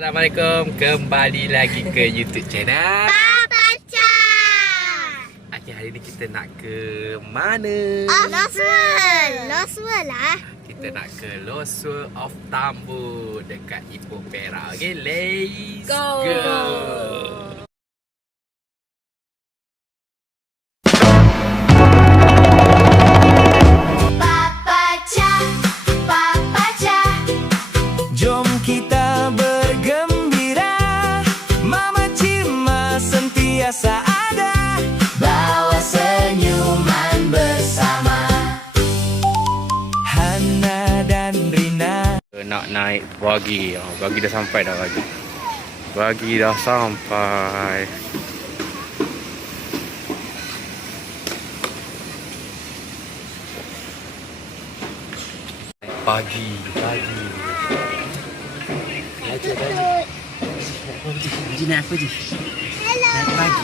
Assalamualaikum, kembali lagi ke YouTube channel Papa Chan. Okay, hari ni kita nak ke mana? Lost World lah. Kita nak ke Lost World of Tambun dekat Ipoh Perak. Okay, let's go. Papa Chan, Papa Chan. Jom kita bergembira, Mama Cima sentiasa ada, bawa senyuman bersama. Hana dan Rina Nak naik bagi. Bagi dah sampai dah bagi. Bagi dah sampai. Pagi. Ji nak apa Ji? Hello. Pagi.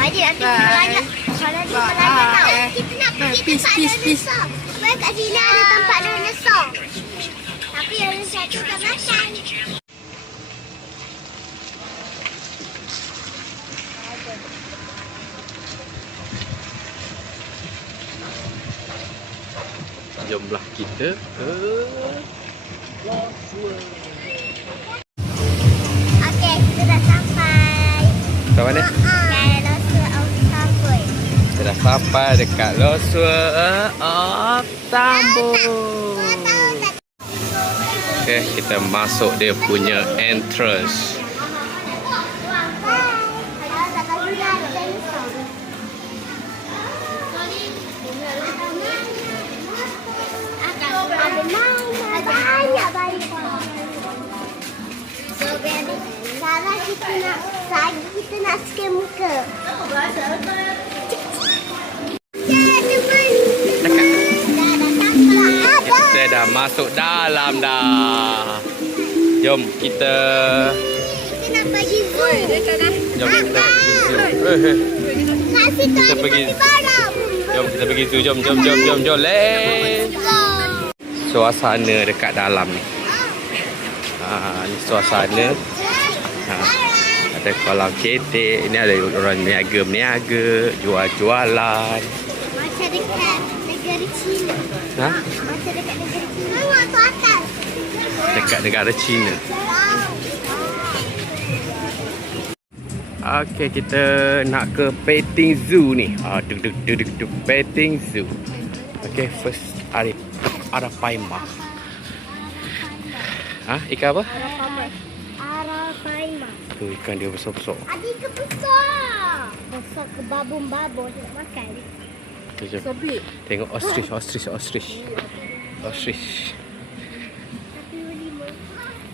Pagi nanti kita banyak. Kalau di Melaka nak kita nak pergi tempat dinosaur. Sebab kat sini ada tempat dinosaur. Tapi yang satu tak makan. Jomlah kita ke Lost World. Okey, kita dah sampai. Kat mana? Kat Lost World of Tambun. Kita dah sampai dekat Lost World of Tambun. Okay, kita masuk dia punya entrance. Banyak bayi. So, baby, sekarang kita nak scan muka. Kita dah masuk dalam dah. Jom kita Nak pergi zoo. Jom kita pergi zoo. Kasih Kita tahu pergi. barang. Jom kita pergi zoo. Jom. Let's. Suasana dekat dalam ni. Ni suasana. Ada kolam ketek. Ni ada orang niaga, jual-jualan. Macam dekat negara China. Ha? Macam dekat negara China. Waktu atas. Dekat negara China. Okey, kita nak ke petting zoo ni. Duk petting zoo. Okey, first ada paima. Ikan apa? Arapaima. Tu ikan dia besar-besar. Ada ikan besar. Besar ke babon-babon nak makan. Jom. Tengok ostrich.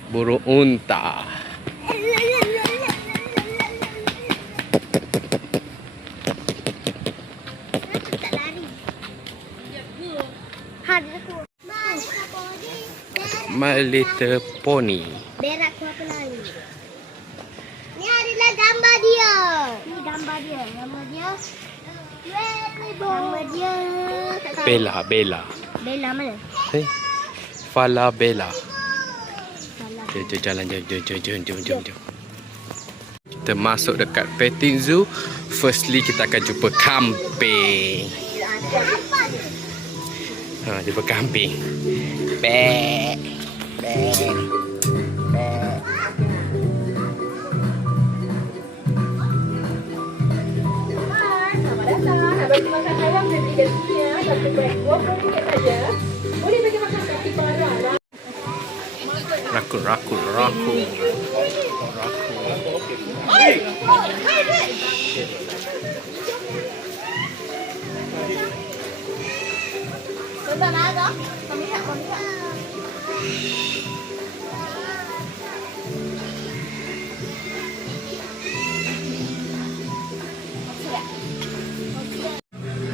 Burung unta. Tak lari. Ada aku. My Little Pony. Berak aku apa lagi? Ni adalah gambar dia. Ni gambar dia. Nama dia Bella. Bella mana? Fala Bella. Salah. Jom. Kita masuk dekat petting zoo. Firstly kita akan jumpa kambing. Jumpa kambing. Be. Selamat datang. Bagi makan ayam dan ikan dunia satu beg RM20 saja. Boleh bagi makan kaki pengaruh. Rakun. Sebab ada. Kami lihat.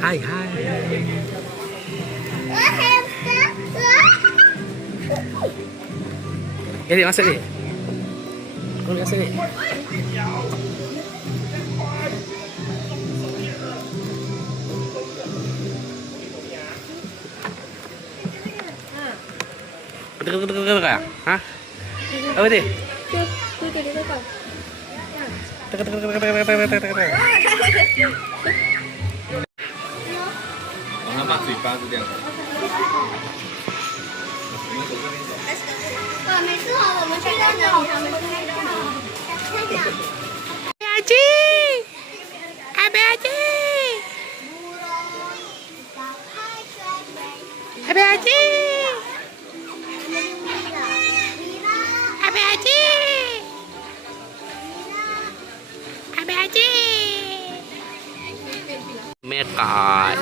Hai. Jadi masuk ni. Kau masuk ni. Ha? Apa dia? situ dia kau. Mekat.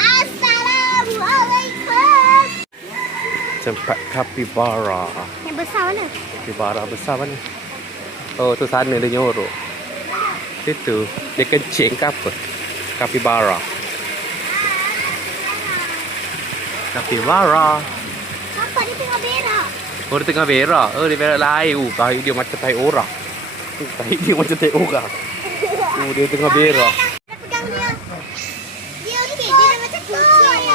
Assalamualaikum. Tempat kapibara. Yang besar mana? Kapibara besar mana? Oh, tu sana dia nyorok. Situ. Dia kencing ke apa? Kapibara. Kapibara. Apa dia tengah berak? Oh, dia tengah berak. Oh, dia berak lain. Tahi dia macam tahi orang. Tahi dia macam tahi orang. Oh, dia tengah berak. Dah pegang dia. Dia okey, dia dah macam kucing.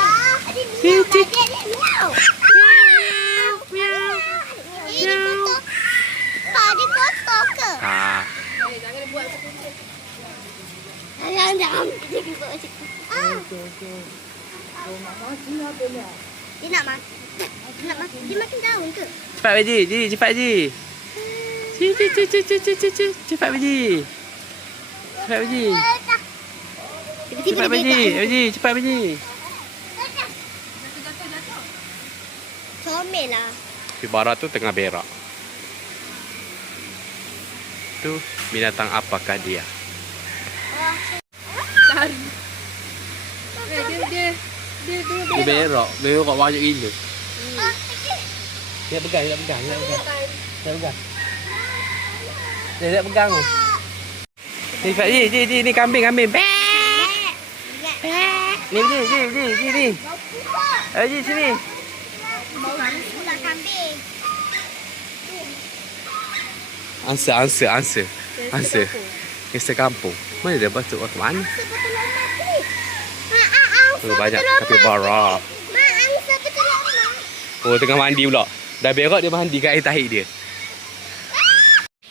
Ada miau. Dia miau. Ini kotor. Pak, dia kotor ke? Ha. Jangan buat seperti Jangan. Dia buat macam tu. Dia nak makan. Dia makan daun ke? Cepat Haji, Ji, cepat Ji. Cepat Haji. Cepat Haji. Tiba-tiba Cepat dia Haji, berak. Haji, cepat Haji. Comel lah. Kapibara tu tengah berak. Tu binatang apakah dia? lari. Dia Dia berak. Berak banyak gila. Dia pegang, dia pegang, dia pegang. Dia pegang. Dia pegang tu. Ni Fat Ji, ni kambing. Ni Ji. Ji sini. Pula kambing. Answer. Kisah kampung. Mana dia patut ke mana? Betul amat. Oh, banyak kapibara. Mak, angsa betul amat. Oh, tengah mandi pula. Dah berak dia mandi kat air tahi dia.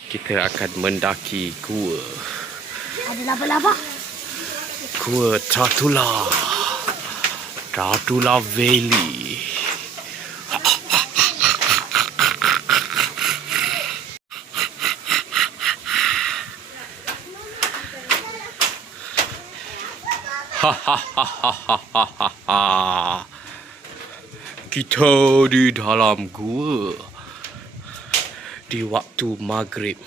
Kita akan mendaki gua. Ada laba-laba. Gua Tartula. Tartula Valley. Hahaha. Kita di dalam gua. Di waktu maghrib.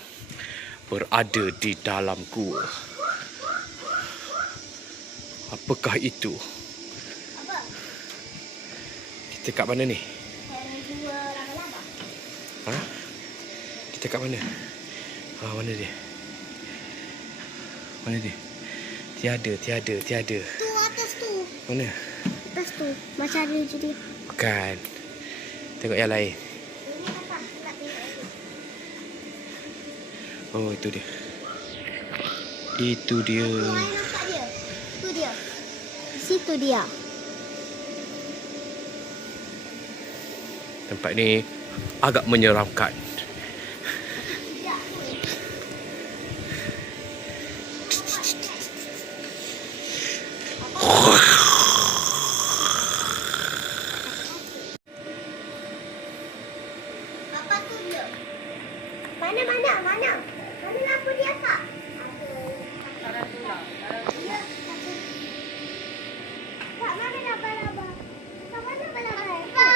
Berada di dalam gua. Apakah itu? Kita kat mana ni? Ha? Kita kat mana? Mana dia? Mana dia? Tiada. Tu atas tu. Mana? Atas tu. Macam ada je dia. Bukan. Tengok yang lain. Oh, itu dia. Itu dia. Nampak dia. Tu dia. Di situ dia. Tempat ni agak menyeramkan. Apa tu dia? Mana lampu dia kak? Ya. Kak, mana laba-laba? Kak, mana laba-laba?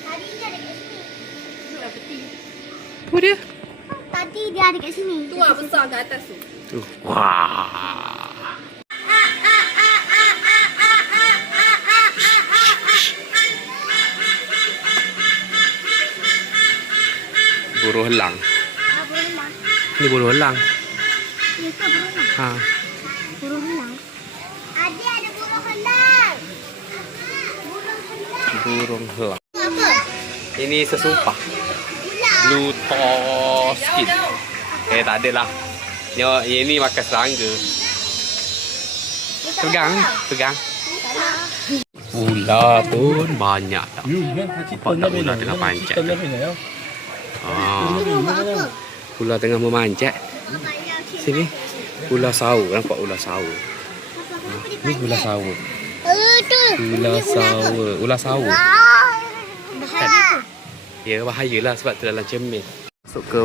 Tadi dia ada kat sini. Apa dia? Tadi dia ada kat sini. tu lah besar kat atas tu. Tu. Wah. Buruh helang. Berulang. Ni buruh helang. Ya ke berulang? Ha. Burung helang. Adik ada burung helang. Burung helang. Burung helang. Apa? Ini sesumpah. Ular. Bluetooth skin. Tak adalah. Ini makan serangga. Pegang. Ular pun banyak tak? Nampak tak ular tengah panjat? Ular tengah memanjat. Sini. Ular sawu. Nampak ular sawu. Ni ular sawu. Ular sawu. Ular sawu. Ya, bahayalah sebab tu dalam cermin. Masuk ke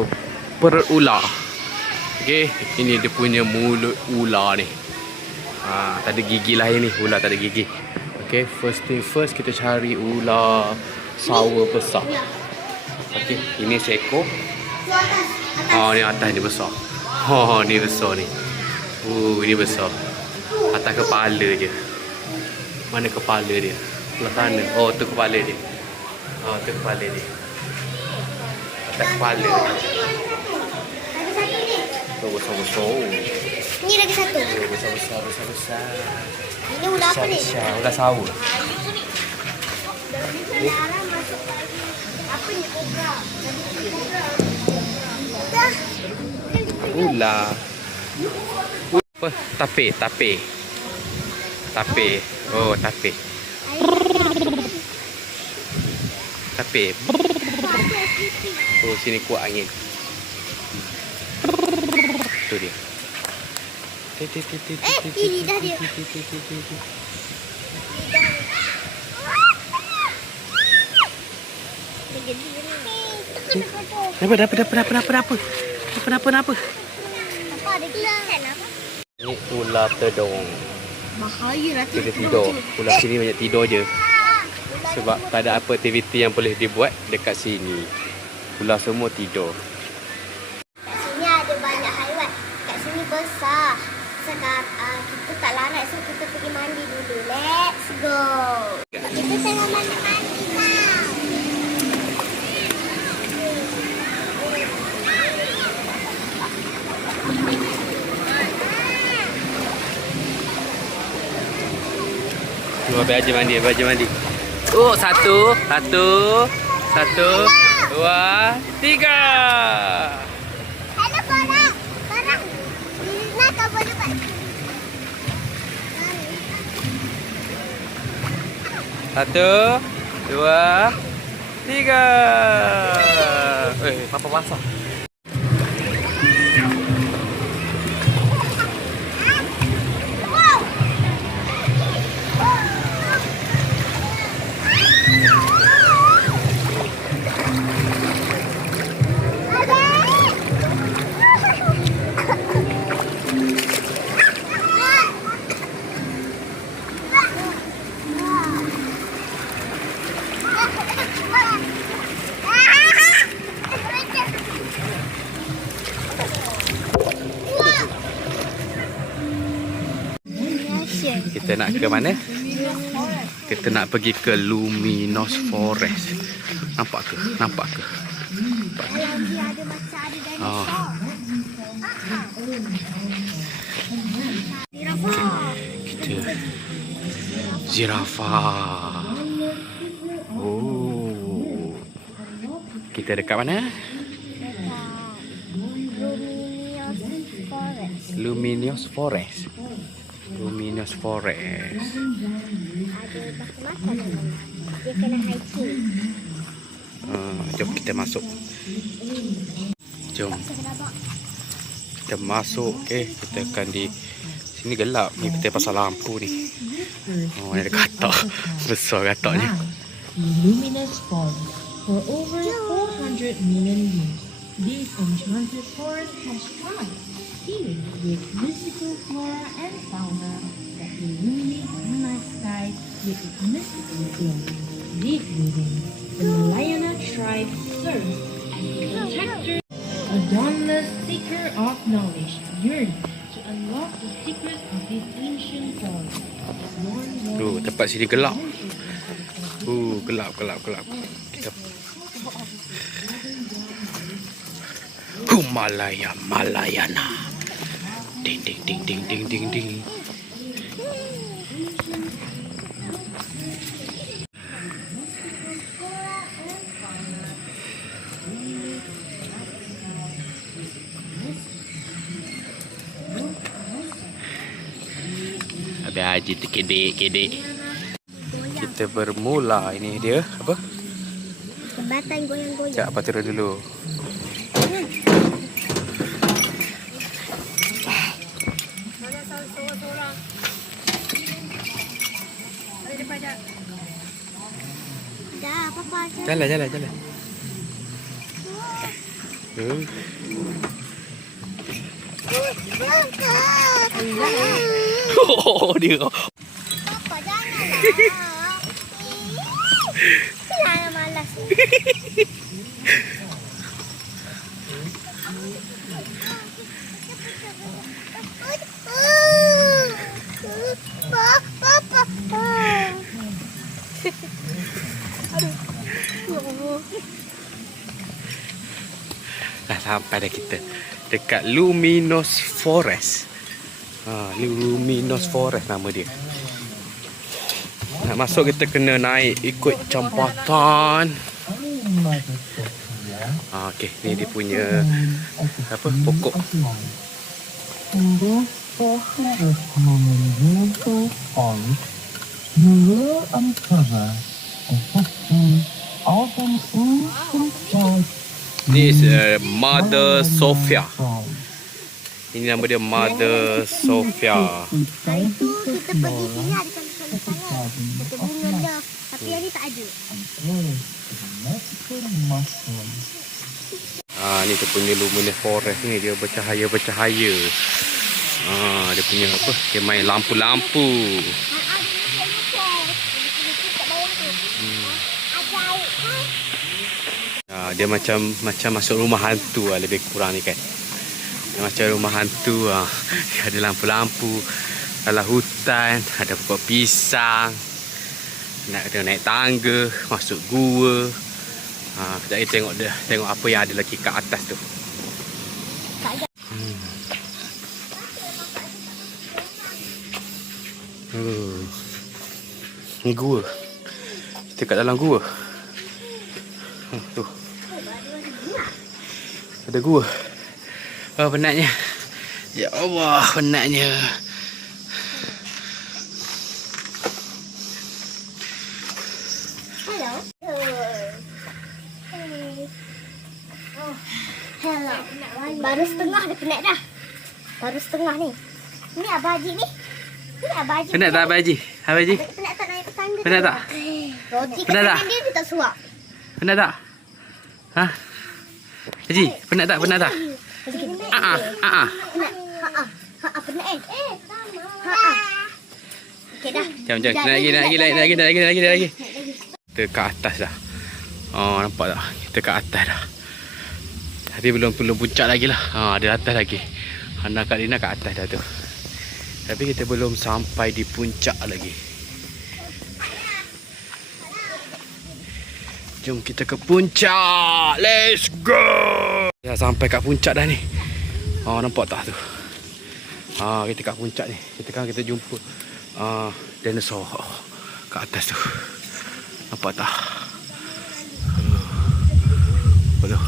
perut ular. Okey, ini dia punya mulut ular ni. Tak ada gigi lah ni. Ular tak ada gigi. Okey, first thing first kita cari ular sawu besar. Okey, ini seekor. Ni atas ni besar. Ni besar ni. Ini besar. Atas kepala je. Mana kepala dia? Belah sana. Tu kepala dia. Tu kepala dia. Atas kepala. Besar-besar. Ni lagi satu. Besar-besar. Ini ular apa ni? Ular sawu. Apa ni kobra? Ular. Apa? Tapir. Tapir. Tapir. Tapir. Sini kuat angin. Tu dia. Lidah dia. Apa? Apa ada gelang? Ni ular tedong. Bahaya lah Kita tidur. Ular sini banyak tidur je. Sebab tak ada apa aktiviti yang boleh dibuat dekat sini. Ular semua tidur. Kat sini ada banyak haiwan. Kat sini besar. Sekarang kita tak larat, so kita pergi mandi dulu. Let's go. Kita tengah mandi-mandi tau. Biar aja mandi. Satu, dua, tiga. Hello, Farah. Nak kau boleh buat. Satu, dua, tiga. Papa basah. Kita nak ke mana? Kita nak pergi ke Luminous Forest. Nampak ke? Nampak ke? Lagi ada macam ada dinosaur. Kita zirafah. Kita dekat mana? Luminous Forest. Luminous Forest. Ada macam-macam. Dia kena hiking. Jom kita masuk. Jom. Kita masuk. Okay. Kita akan di sini gelap ni. Kita pasal lampu ni. Ni ada katak. Besar kataknya. Luminous Forest. For over 400 million years, this enchanted forest has thrived, filled with mystical flora and fauna that illuminate the night sky with its mystical glow. Deep within, the Malayana tribe serves as a protector, a dauntless seeker of knowledge, yearning to unlock the secrets of this ancient forest. Tempat sini gelap. Gelap. Kita Malayana. Ding. Habis haji tu kedek. kita bermula. Ini dia apa? Jembatan goyang-goyang. Sekejap, apa turun dulu. Dah, Papa. Jalan. Oh, dia. Papa, janganlah. Jangan malas. Papa. Dah sampai dah kita dekat Luminous Forest. Luminous Forest nama dia. Nak masuk kita kena naik ikut jambatan. Okey, ni dia punya apa? Pokok. Ni is Mother Sophia. Ini nama dia Mother Sophia. Hari tu kita pergi sini ada cantik-cantik sangat. Kita bunga dah. Tapi yang ni tak ada. Ni dia punya Luminous Forest ni, dia bercahaya-bercahaya. Dia punya apa? Dia main lampu-lampu. Dia macam masuk rumah hantu lah, lebih kurang ni kan. Dia macam rumah hantu. Dia ada lampu-lampu. Dalam hutan ada pokok pisang. Nak naik tangga, masuk gua. Sekejap kita tengok apa yang ada lagi kat atas tu. Ni gua. Kita kat dalam gua. Tu. Ada gua. Penatnya. Ya Allah, penatnya. Hello. Hello. Baru setengah dah penat dah. Baru setengah ni. Ni Abah Haji ni. Ni Abah Haji. Penat tak Abah Haji? Abah Haji? Penat tak naik ke tangga? Penat tak? Roti kat Penat tak? tangan dia tak suap. Penat tak? Haji, penat tak? Penat tak? Penat. Penat Okey dah. Jom. Naik lagi. Kita kat atas dah. Nampak tak? Kita kat atas dah. Tapi belum puncak lagi lah. Ada atas lagi. Hana Kak Lina kat atas dah tu. Tapi kita belum sampai di puncak lagi. Jom kita ke puncak. Let's go. Dah sampai kat puncak dah ni. Nampak tak tu? Kita kat puncak ni. Kita jumpa dinosaur kat atas tu. Nampak tak? Apa tu?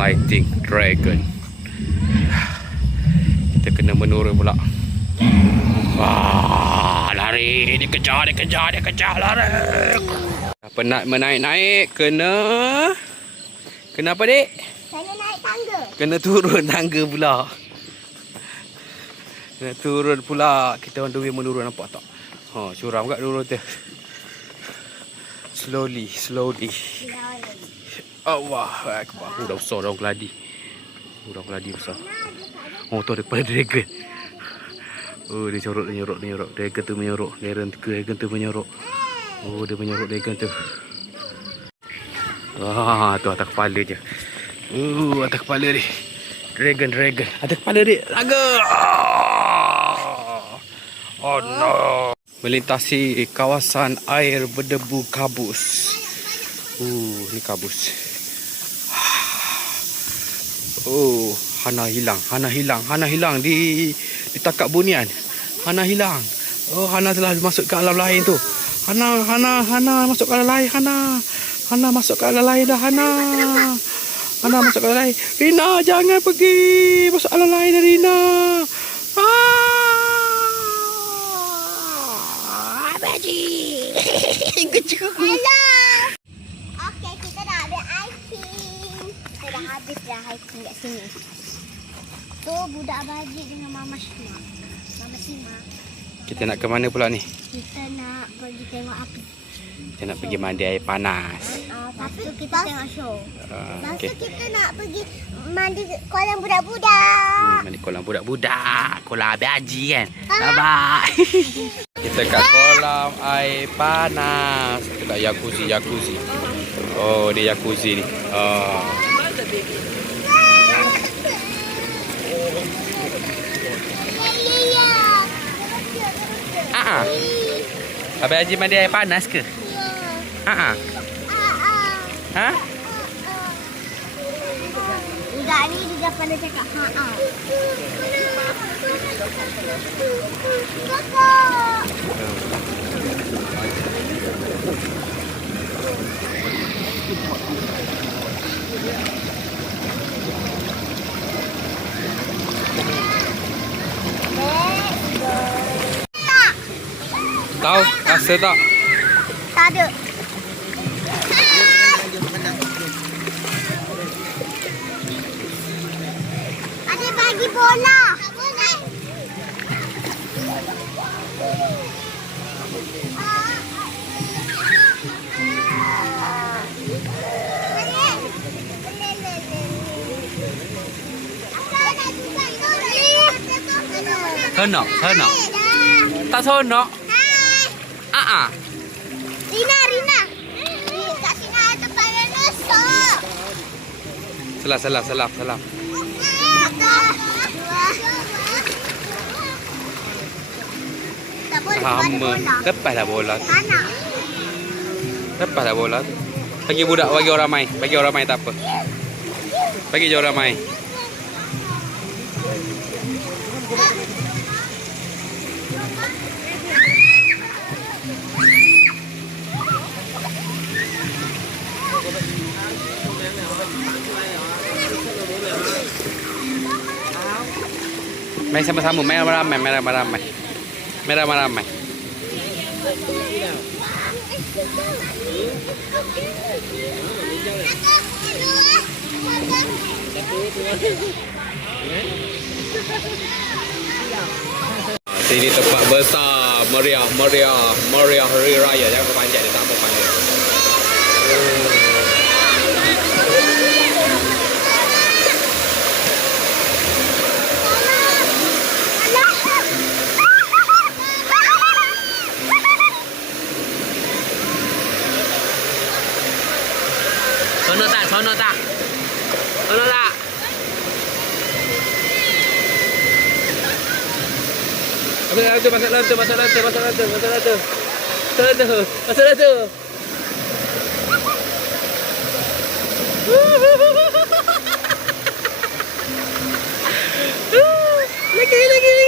Lighting Dragon. Kita kena menurun pula. Lari. Dia kejar, lari. Penat menaik-naik. Kena apa dik? Saya naik tangga. Kena turun tangga pula. Kita on the way menurun, nampak tak? Curam kat turun tu. Slowly. Allah Akbar. Dah besar dah orang keladi besar. Tu ada pada dragon. Dia nyorok. Dragon tu menyorok. Dragon tu menyorok. Dia menyorok dragon tu. Tu atas kepala je. Atas kepala dia. Dragon. Atas kepala dia. Naga. Oh no. Melintasi kawasan air berdebu kabus. Ni kabus. Hana hilang ditakak bunian. Hana hilang. Oh, Hana telah masuk ke alam lain tu. Hana masuk ke alam lain. Hana masuk ke alam lain dah. Hana masuk ke alam lain. Rina, jangan pergi masuk alam lain dah, Rina. Hello. Okey, kita dah habis hiking. Kita dah habis hiking kat sini. Tu budak Abadi dengan Mama Shima. Kita nak ke mana pula ni? Kita nak pergi tengok api. Kita nak pergi mandi air panas. Lepas tu kita tengok show. Lepas Okey. tu kita nak pergi mandi kolam budak-budak. Mandi kolam budak-budak. Kolam Abang Haji kan? Bye-bye. Kita kat kolam air panas. Kita kat jacuzzi. Oh, dia jacuzzi ni. Oh. Abang Haji mandi air panas ke? Ha? Enggak, ni dia dah pandai cakap Kakak. Tahu? Rasa tak? Tak ada. Ada bagi bola. Seronok? Tak seronok? Rina. Kat sini ada tempat dinosaur. Salah. Tak boleh Sama. Lepaslah bola tu. Anak. Lepaslah bola tu. Bagi orang main. Bagi orang main tak apa. Bagi je orang main. Main sama-sama, main ramai-ramai. Sini tempat besar, meriah hari raya. Jangan berpanjang dia, tak mau panjang. Sono tak? Masuk dalam tu. Lagi.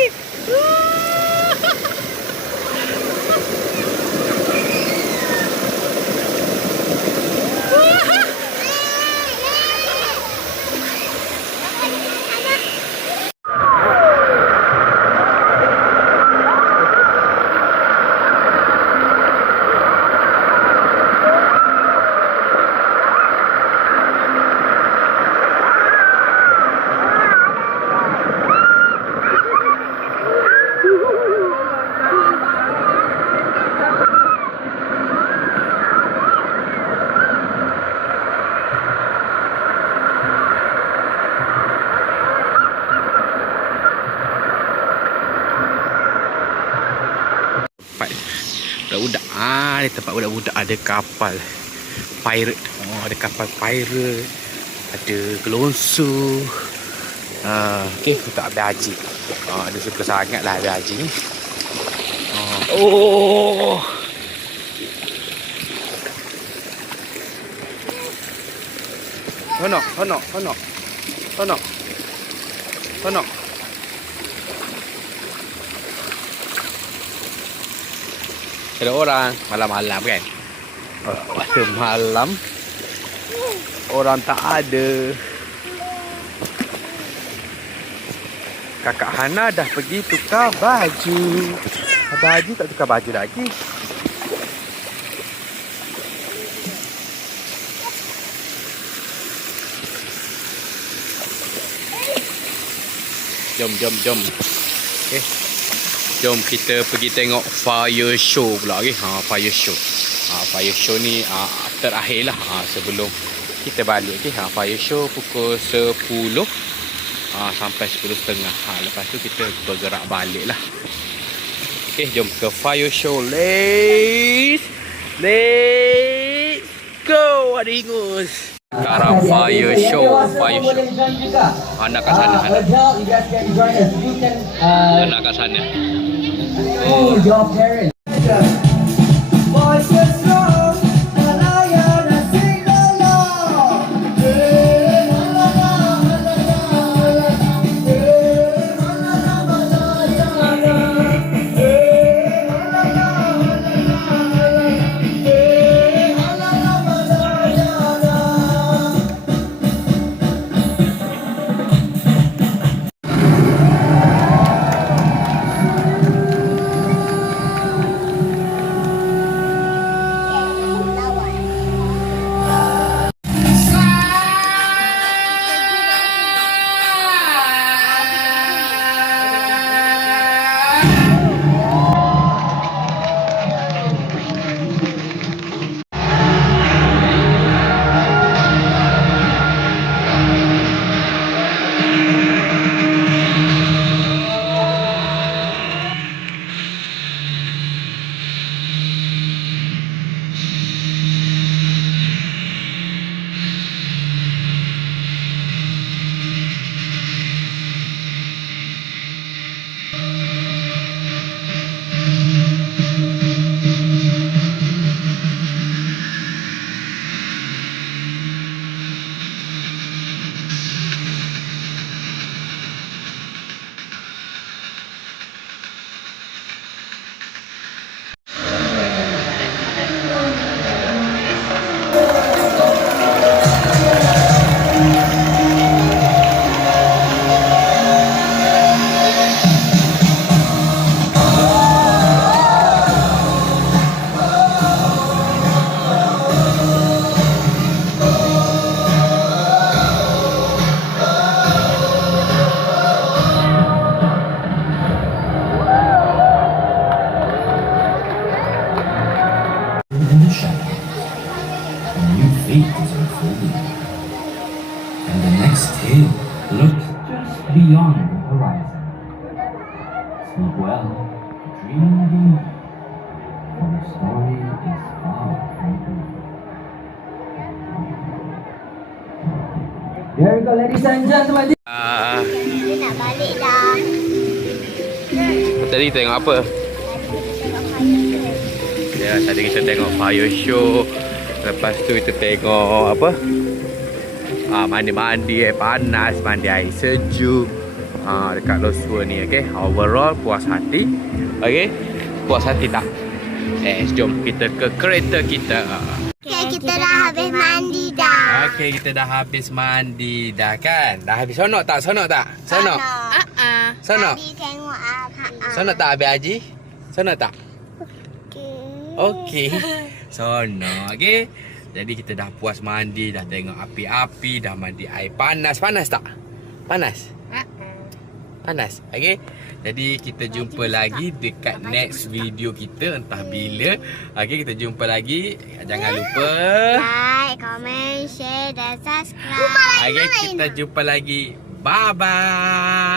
Budak-budak. Di tempat budak-budak ada kapal pirate. Oh, ada kapal pirate. Ada gelonso. Okey, kita Abang Haji. Dia suka sangat lah Abang Haji ni. Honok. Sono. Ada orang malam-malam kan. Masa malam orang tak ada. Kakak Hana dah pergi tukar baju. Abang Haji tak tukar baju lagi. Jom. Okay. Jom kita pergi tengok fire show pula. Okay. Fire show. Fire show ni terakhir lah sebelum kita balik. Okay. Fire show pukul 10 sampai 10.30. Lepas tu kita bergerak balik lah. Okay, jom ke fire show. Let's go. Ada ingus. Sekarang fire show. Anak kat sana. Anak kat sana. Oh. Beyond the horizon. Sleep well, dream deep, for the story is far from over. There we go, ladies and gentlemen. Kita nak balik dah. Tadi tengok apa? Ya, tadi kita tengok fire show. Lepas tu kita tengok apa? Mandi-mandi air panas, mandi air sejuk dekat Losua ni. Okay, overall puas hati. Okay, puas hati tak? Jom kita ke kereta kita. Okay, kita dah habis mandi dah. Okay, kita dah habis mandi dah kan? Dah habis sonok tak? Sonok tak? Sonok? Sonok? Tadi tengok apa? Sonok tak Abang Haji? Sonok tak? Okay. Okay. Sonok. Okay. Jadi kita dah puas mandi, dah tengok api-api, dah mandi air panas. Panas tak? Panas? Panas. Okay. Jadi kita jumpa lagi dekat next video kita, entah bila. Okay, kita jumpa lagi. Jangan lupa like, comment, share dan subscribe. Okay, kita jumpa lagi. Bye-bye.